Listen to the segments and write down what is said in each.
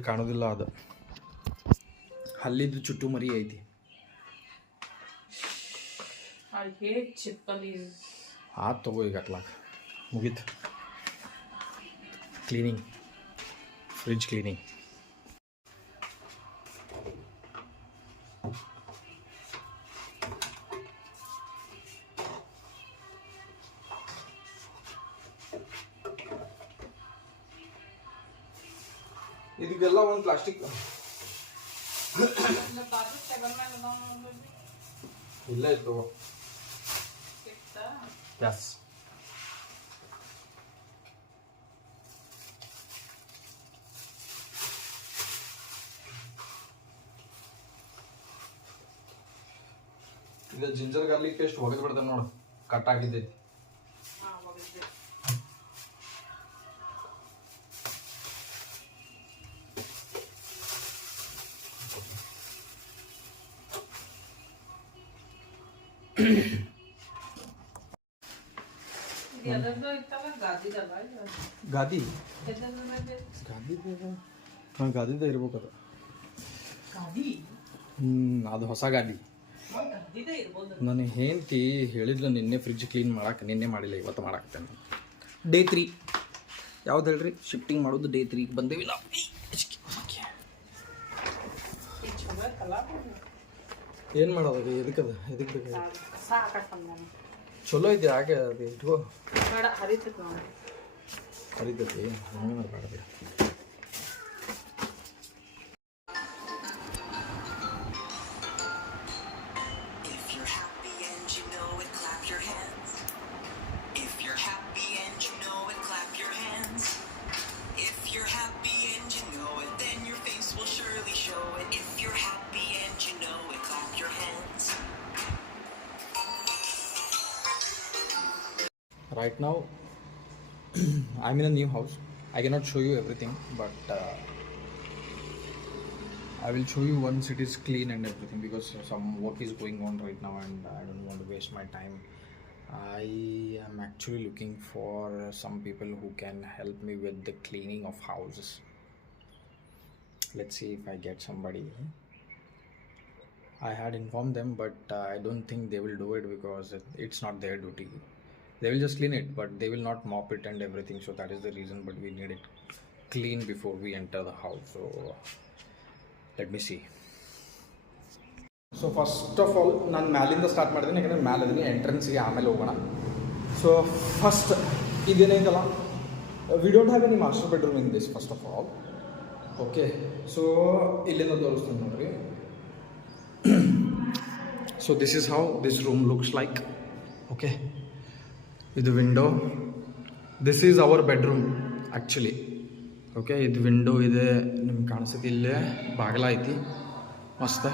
ಅವ್ರಿಗೆ ಕಾಣೋದಿಲ್ಲ. ಅದು ಅಲ್ಲಿದ್ದು ಚುಟ್ಟು ಮರಿ ಐತಿ. ಆತು ತಗೋ, ಈಗ ಹಾಕ್ಲಾಕ ಮುಗೀತು. Cleaning, fridge cleaning. ಇದಕ್ಕೆಲ್ಲ ಒಂದು ಪ್ಲಾಸ್ಟಿಕ್ ಇಲ್ಲ ಇತ್ತು. ಎಸ್, ಇದು ಜಿಂಜರ್ ಗಾರ್ಲಿಕ್ ಪೇಸ್ಟ್ ಒಗೆದು ಬಿಡ್ತೇನೆ ನೋಡು, ಕಟ್ ಆಗಿದ್ದೈತಿ. ಗಾದಿ ಗಾದಿದ ಇರ್ಬೇಕದು. ಅದು ಹೊಸ ಗಾದಿ. ನನ್ನ ಹೆಂಡತಿ ಹೇಳಿದ್ಲು ನಿನ್ನೆ ಫ್ರಿಡ್ಜ್ ಕ್ಲೀನ್ ಮಾಡಕ್ಕೆ. ನಿನ್ನೆ ಮಾಡಿಲ್ಲ, ಇವತ್ತು ಮಾಡಾಕ್ತೇನೆ. ಡೇ 3 ಯಾವ್ದು ಹೇಳ್ರಿ? ಶಿಫ್ಟಿಂಗ್ ಮಾಡೋದು ಡೇ 3 ಬಂದೇವಿ ನಾವು. ಏನು ಮಾಡೋದು? ಎದಕ್ಕದ ಎದಕ್ಕೆ ಬೇಕಾಗಿ ಚಲೋ ಐತಿ. ಯಾಕೆ ಅದು ಇಟ್ಕೋ, ಹರಿತೈತಿ. ಹಂಗೆ ಬೇಡ. Right now I'm in a new house. I cannot show you everything, but I will show you once it is clean and everything, because some work is going on right now and I don't want to waste my time. I am actually looking for some people who can help me with the cleaning of houses. Let's see if I get somebody. I had informed them, but I don't think they will do it because it's not their duty. They will just clean it, but they will not mop it and everything. So that is the reason, but we need it clean before we enter the house. So let me see. So first of all, ನಾನು ಮ್ಯಾಲಿಂದ start ಮಾಡಿದ್ದೀನಿ, ಯಾಕಂದರೆ ಮ್ಯಾಲೆ ಅದೀನಿ. ಎಂಟ್ರೆನ್ಸ್ಗೆ ಆಮೇಲೆ ಹೋಗೋಣ. So first ಇದೇನೈತಲ್ಲ, we don't have any master bedroom in this first of all. Okay, so ಇಲ್ಲಿಂದ ತೋರಿಸ್ತೀನಿ ನೋಡ್ರಿ. So this is how this room looks like. Okay, ಇದು window. This is our bedroom actually. Okay, ಇದು window ಇದೆ, ನಿಮ್ಗೆ ಕಾಣಿಸ್ತೈತಿ. ಇಲ್ಲೇ ಬಾಗಿಲ ಐತಿ ಮಸ್ತ.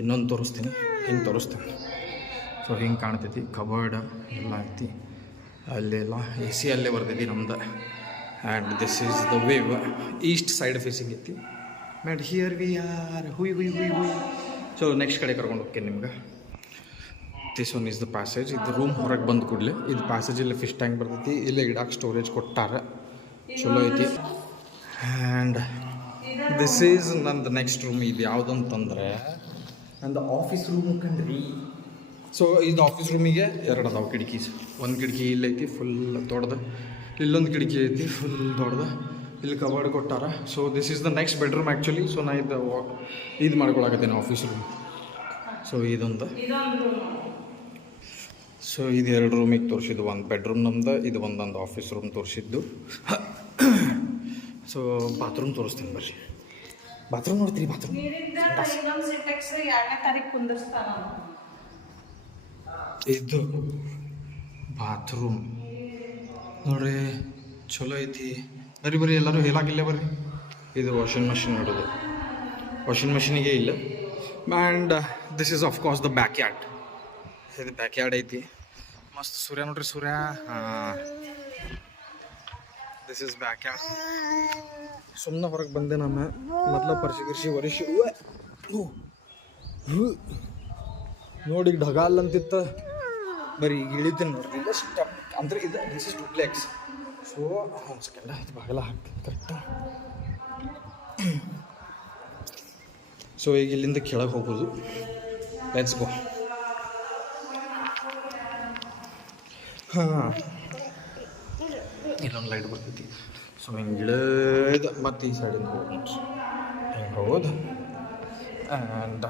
ಇನ್ನೊಂದು ತೋರಿಸ್ತೀನಿ, ಹಿಂಗೆ ತೋರಿಸ್ತೀನಿ. ಸೊ ಹಿಂಗೆ ಕಾಣ್ತೈತಿ. ಕಬರ್ಡ್ ಎಲ್ಲ ಐತಿ. ಅಲ್ಲೆಲ್ಲ ಎ ಸಿ ಅಲ್ಲೇ ಬರ್ತೈತಿ ನಮ್ದು. And this is the wave. East side facing ಐತಿ. And here we are. ಹುಯ್ ಹುಯ್ ಹುಯ್ ಹುಯ್. ಸೊ ನೆಕ್ಸ್ಟ್ ಕಡೆ ಕರ್ಕೊಂಡು ಹೋಗ್ತೀನಿ ನಿಮ್ಗೆ. This one is the passage. ಇದು ರೂಮ್ ಹೊರಗೆ ಬಂದು ಕೂಡಲೇ ಇದು ಪ್ಯಾಸೇಜ್. ಇಲ್ಲಿ ಫಿಶ್ ಟ್ಯಾಂಕ್ ಬರ್ತೈತಿ. ಇಲ್ಲೇ ಇಡಕ್ಕೆ ಸ್ಟೋರೇಜ್ ಕೊಟ್ಟಾರ, ಚಲೋ ಐತಿ. ಆ್ಯಂಡ್ ದಿಸ್ ಈಸ್ ನಂದು ನೆಕ್ಸ್ಟ್ ರೂಮ್. ಇದು ಯಾವುದಂತಂದರೆ ನಂದು ಆಫೀಸ್ ರೂಮ್ ಕಂಡ್ರಿ. ಸೊ ಇದು ಆಫೀಸ್ ರೂಮಿಗೆ 2 ಅದಾವೆ ಕಿಟಕೀಸ್. ಒಂದು ಕಿಟಕಿ ಇಲ್ಲೈತಿ ಫುಲ್ ದೊಡ್ಡದು, ಇಲ್ಲೊಂದು ಕಿಟಕಿ ಐತಿ ಫುಲ್ ದೊಡ್ಡದು. ಇಲ್ಲಿ ಕಬರ್ಡ್ ಕೊಟ್ಟಾರ. So this is the next bedroom actually. So ನಾ ಇದು ಮಾಡ್ಕೊಳಕತ್ತೇನೆ ಆಫೀಸ್ ರೂಮ್. ಸೊ ಇದೊಂದು. ಸೊ ಇದು 2 ರೂಮಿಗೆ ತೋರಿಸಿದ್ದು. ಒಂದು ಬೆಡ್ರೂಮ್ ನಮ್ದು, ಇದು ಒಂದೊಂದು ಆಫೀಸ್ ರೂಮ್ ತೋರಿಸಿದ್ದು. ಸೊ ಬಾತ್ರೂಮ್ ತೋರಿಸ್ತೀನಿ ಬರ್ರಿ. ಬಾತ್ರೂಮ್ ನೋಡ್ತೀರಿ? ಬಾತ್ರೂಮ್ ಇದು ಬಾತ್ರೂಮ್ ನೋಡ್ರಿ, ಚಲೋ ಐತಿ. ಬರ್ರಿ ಎಲ್ಲರೂ ಹೇಳಾಗಿಲ್ಲ ಬರ್ರಿ. ಇದು ವಾಷಿಂಗ್ ಮಷಿನ್ ನೋಡೋದು. ವಾಷಿಂಗ್ ಮಷಿನಿಗೆ ಇಲ್ಲ. And this is of course the back yard. ಇದು ಬ್ಯಾಕ್ ಯಾರ್ಡ್ ಐತಿ. ಮಸ್ತ್ ಸೂರ್ಯ ನೋಡ್ರಿ, ಸೂರ್ಯ. This is back yard. ಸುಮ್ಮನೆ ಹೊರಗೆ ಬಂದೆ ನಾನು. ಮೊದಲ ಪರಿಶೀಲಿಸಿ ವರಿಸಿ ನೋಡಿ ಢಗಾಲ್ ಅಂತಿತ್ತ. ಬರೀ ಈಗ ಇಳಿತೀನಿ ನೋಡ್ರಿ. ಇಲ್ಲ ಸ್ಟೆಪ್ ಅಂದರೆ ಇದು ದಿಸ್ ಇಸ್ ಡೂಪ್ಲೆಕ್ಸ್. ಸೊ ಒಂದು ಸೆಕೆಂಡ ಇದು ಬಾಗಿಲ ಹಾಕ್ತೀನಿ ಕರೆಕ್ಟ್. ಸೊ ಈಗ ಇಲ್ಲಿಂದ ಕೆಳಗೆ ಹೋಗೋದು. Let's go. ಹಾಂ, ಇಲ್ಲೊಂದು ಲೈಟ್ ಬರ್ತೈತಿ. ಸೊ ಹಿಂಗೆ ಇಳಿದ ಮತ್ತು ಈ ಸೈಡಿಂದ ಹೋಗೋದು. ಹಿಂಗೆ ಹೋಗೋದು. And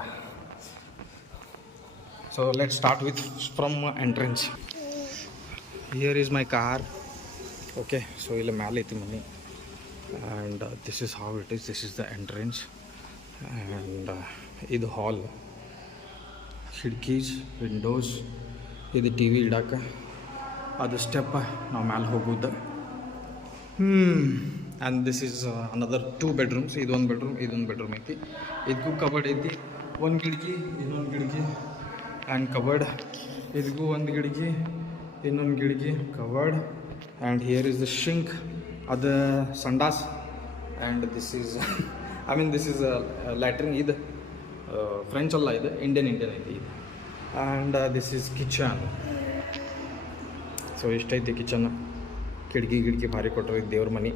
so let start with from entrance. Here is my car. Okay, so ಇಲ್ಲಿ ಮೇಲೆ ಐತಿ ಮನೆ. And this is how it is. This is the entrance. And ಇದು ಹಾಲ್. ಕಿಡ್ಕೀಸ್, ವಿಂಡೋಸ್, ಇದು ಟಿ ವಿ ಇಡಕ್ಕೆ. ಅದು ಸ್ಟೆಪ್ ನಾವು ಮ್ಯಾಲೆ ಹೋಗೋದು. And this is another 2 bedrooms. ಇದೊಂದು ಬೆಡ್ರೂಮ್, ಇದೊಂದು ಬೆಡ್ರೂಮ್ ಐತಿ. ಇದಕ್ಕೂ ಕಬರ್ಡ್ ಐತಿ. ಒಂದು ಕಿಟಕಿ, ಇನ್ನೊಂದು ಕಿಟಕಿ ಆ್ಯಂಡ್ ಕಬರ್ಡ್. ಇದಕ್ಕೂ ಒಂದು ಕಿಟಕಿ, ಇನ್ನೊಂದು ಕಿಟಕಿ, cupboard. And here is the sink, ಅದು ಸಂಡಾಸ್. And this is this is latrine. ಇದು ಫ್ರೆಂಚ್ ಅಲ್ಲ, ಇದು ಇಂಡಿಯನ್ ಐತಿ ಇದು. And this is kitchen. So ಇಷ್ಟೈತಿ ಕಿಚನ್. ಕಿಟಕಿ ಭಾರಿ ಕೊಟ್ಟರೆ ದೇವ್ರ ಮನೆ.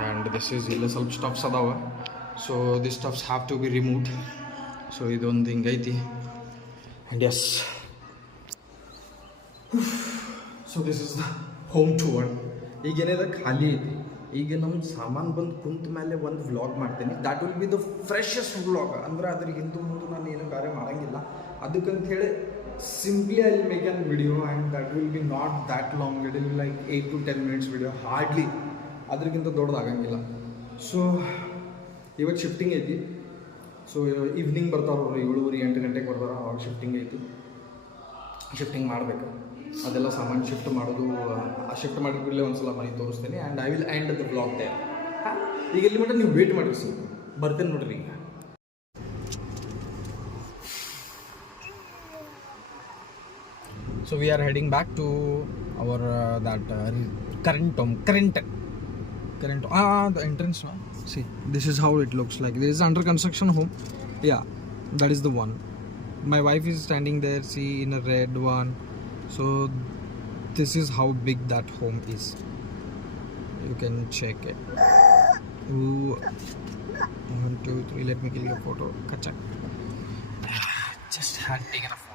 ಆ್ಯಂಡ್ ದಿಸ್ ಈಸ್ ಇಲ್ಲ ಸ್ವಲ್ಪ ಸ್ಟಫ್ಸ್ ಅದಾವ. So this stuffs have to be removed. So ಇದೊಂದು ಹಿಂಗೈತಿ. And yes, so this is the home tour. ಈಗೇನಿದೆ ಖಾಲಿ ಐತಿ. ಈಗ ನಮ್ಮ ಸಾಮಾನು ಬಂದು ಕುಂತ ಮೇಲೆ ಒಂದು ವ್ಲಾಗ್ ಮಾಡ್ತೀನಿ. That will be the freshest vlog. ಅಂದ್ರೆ ಅದ್ರ ಹಿಂದೆ ಮುಂದೆ ನಾನು ಏನು ಬೇರೆ ಮಾಡೋಂಗಿಲ್ಲ. ಅದಕ್ಕಂತ ಹೇಳಿ simply I will make an video. And that will be not that long. It will be like 8 to 10 minutes video, hardly. ಅದ್ರಕ್ಕಿಂತ ದೊಡ್ಡದಾಗಂಗಿಲ್ಲ. ಸೊ ಇವತ್ತು ಶಿಫ್ಟಿಂಗ್ ಐತಿ. ಸೊ ಈವ್ನಿಂಗ್ ಬರ್ತಾರವ್ರು 7:30-8 ಗಂಟೆಗೆ ಬರ್ತಾರೆ. ಅವಾಗ ಶಿಫ್ಟಿಂಗ್ ಐತಿ. ಶಿಫ್ಟಿಂಗ್ ಮಾಡಬೇಕು. ಅದೆಲ್ಲ ಸಾಮಾನು ಶಿಫ್ಟ್ ಮಾಡೋದು. ಆ ಶಿಫ್ಟ್ ಮಾಡಿದ್ಮೇಲೆ ಒಂದು ಸಲ ಮನೆ ತೋರಿಸ್ತೀನಿ. And I will end the blog they. ಈಗ ಇಲ್ಲಿ ಮಟ್ಟ ನೀವು ವೇಟ್ ಮಾಡಿರಿ. ಸರ್ ಬರ್ತೇನೆ ನೋಡ್ರಿ ಈಗ. So we are heading back to our that current home. The entrance. No? See, this is how it looks like. This is under construction home. Yeah, that is the one. My wife is standing there. See, in a red one. So this is how big that home is. You can check it. Ooh. 1, 2, 3. Let me give you a photo. Kacha. Just had taken a photo.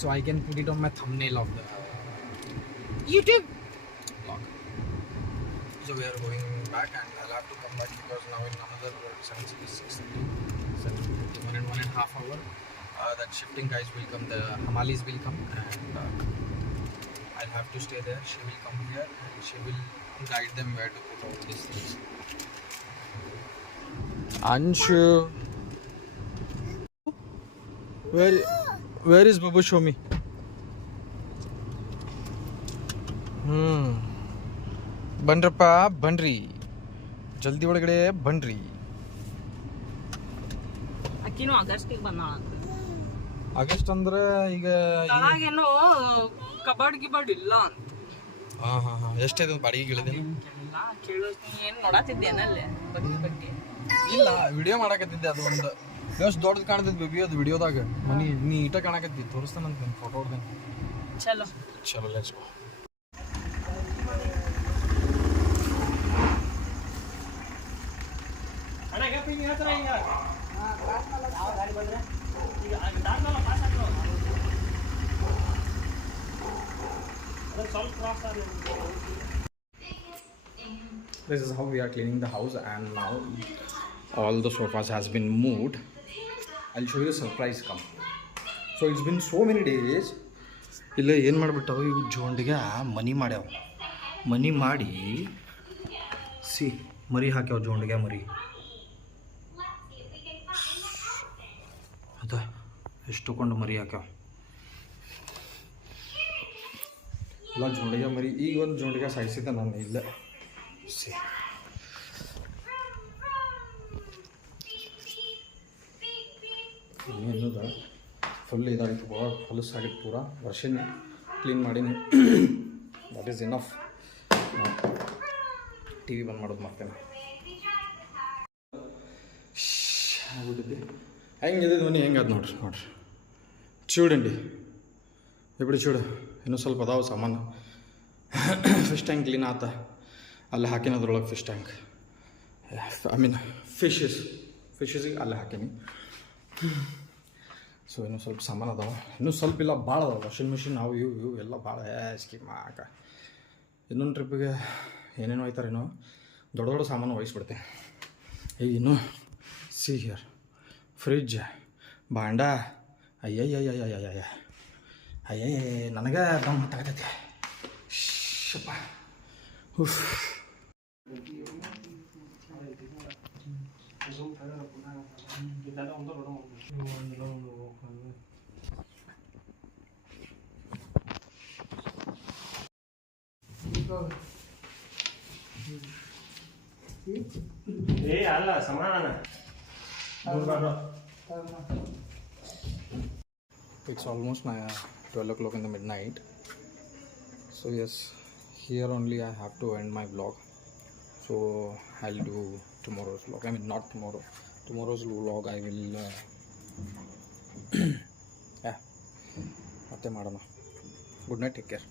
So I can put it on my thumbnail of the YouTube vlog. So we are going back, and I'll have to come back because now in another 7:50, 1.5 hour, that shifting guys will come, the Hamalis will come, and I'll have to stay there. She will come here and she will guide them where to put all these things. Anshu, where is Babu? Show me. ಬನ್ರಪ್ಪ ಬನ್ರಿ, ಜಲ್ದಿ ಒಳಗಡೆ ಬನ್ರಿ. ಅಕ್ಕಿನೂ ಆಗಸ್ಟಿಗೆ ಬಂದಾಳ. August ಅಂದ್ರೆ ಈಗ ಏನೋ ಕಬಾಡ್ ಗಿಬಾಡ್ ಇಲ್ಲ ಅಂತ. ಹಾಂ ಎಷ್ಟೈತೆ ಬಾಡಿಗೆ ಕೇಳಿದೇನು? ಏನು ನೋಡತ್ತಿದ್ದೇನಲ್ಲೇ ಬಗ್ಗೆ? ಇಲ್ಲ, ವಿಡಿಯೋ ಮಾಡಕತ್ತಿದ್ದೆ. ಅದು ಒಂದು ಎಷ್ಟು ದೊಡ್ಡದು ಕಾಣ್ತೈತಿ ಬೇಬಿ. ಅದು ವಿಡಿಯೋದಾಗ ಮನಿ ನೀಟ ಕಾಣಕತ್ತಿ. ತೋರಿಸ್ತಾನಂತ ಫೋಟೋ ಹೊಡ್ದೇನೆ. ಚಲೋ let's go. This is how we are cleaning the house, and now all the sofas has been moved. I'll show you a surprise come. So it's been so many days. ಇಲ್ಲ ಏನು ಮಾಡಿಬಿಟ್ಟವು ಇವು ಜೋಂಡಿಗೆ ಮನಿ ಮಾಡ್ಯಾವ. ಮನಿ ಮಾಡಿ C ಮರಿ ಹಾಕ್ಯಾವ. ಜೋಂಡಿಗೆ ಮರಿ ಅದ ಎಷ್ಟುಕೊಂಡು ಮರಿ ಹಾಕ್ಯಾವ. ಎಲ್ಲ ಜೋಂಡಿಗೆ ಮರಿ. ಈಗ ಒಂದು ಜೋಂಡಿಗೆ ಸಾಯಿಸಿದ್ದೆ ನಾನು ಇಲ್ಲೇ. ಸಿ ಇನ್ನೇನದ ಫುಲ್ ಇದಾಗಿತ್ತು, ಭಾಳ ಹೊಲಸಾಗಿತ್ತು. ಪೂರ ವರ್ಷನೇ ಕ್ಲೀನ್ ಮಾಡೀನಿ. That is enough. T V ಬಂದ್ ಮಾಡೋದು ಮಾಡ್ತೇನೆ. ಆಗ್ಬಿಟ್ಟಿದ್ದೆ. ಹೆಂಗಿದೆ ಮನೆ? ಹೆಂಗದು ನೋಡ್ರಿ చూడండి. ఇప్పుడు చూడు, ಇನ್ನೂ ಸ್ವಲ್ಪ ಅದಾವ ಸಾಮಾನು. ಫಿಶ್ ಟ್ಯಾಂಕ್ ಕ್ಲೀನ್ ಆತ. ಅಲ್ಲಿ ಹಾಕಿನದ್ರೊಳಗೆ ಫಿಶ್ ಟ್ಯಾಂಕ್ ಐ ಮೀನ್ ಫಿಶಸ್ಸಿಗೆ ಅಲ್ಲೇ ಹಾಕೀನಿ. ಸೊ ಇನ್ನೂ ಸ್ವಲ್ಪ ಸಾಮಾನು ಅದಾವೆ, ಇನ್ನೂ ಸ್ವಲ್ಪ ಇಲ್ಲ ಭಾಳ ಅದಾವೆ. ವಾಷಿಂಗ್ ಮಿಷಿನ್ ಅವು ಇವು ಎಲ್ಲ ಭಾಳ ಸ್ಕೀಮ್ ಹಾಕ. ಇನ್ನೊಂದು ಟ್ರಿಪ್ಪಿಗೆ ಏನೇನು ಒಯ್ತಾರೇನೋ ದೊಡ್ಡ ದೊಡ್ಡ ಸಾಮಾನು ವಹಿಸ್ಬಿಡ್ತೆ. ಈಗ ಇನ್ನೂ ಸಿ ಹಿಯರ್ ಫ್ರಿಜ್, ಭಾಂಡ, ಅಯ್ಯಯ್ಯಯ್ಯಯ್ಯಯ್ಯ ನನಗೆ ದಮ್ ತಗತೈತಿ. ಶಪ್ಪ ಉಫ್. ಅಲ್ಲ ಸಮಾಧಾನ. It's almost 12 o'clock in the midnight. So yes, here only I have to end my vlog. So I'll do tomorrow's vlog. I mean not tomorrow. Tomorrow's vlog I will ಮತ್ತೆ ಮಾಡೋಣ. Good night, take care.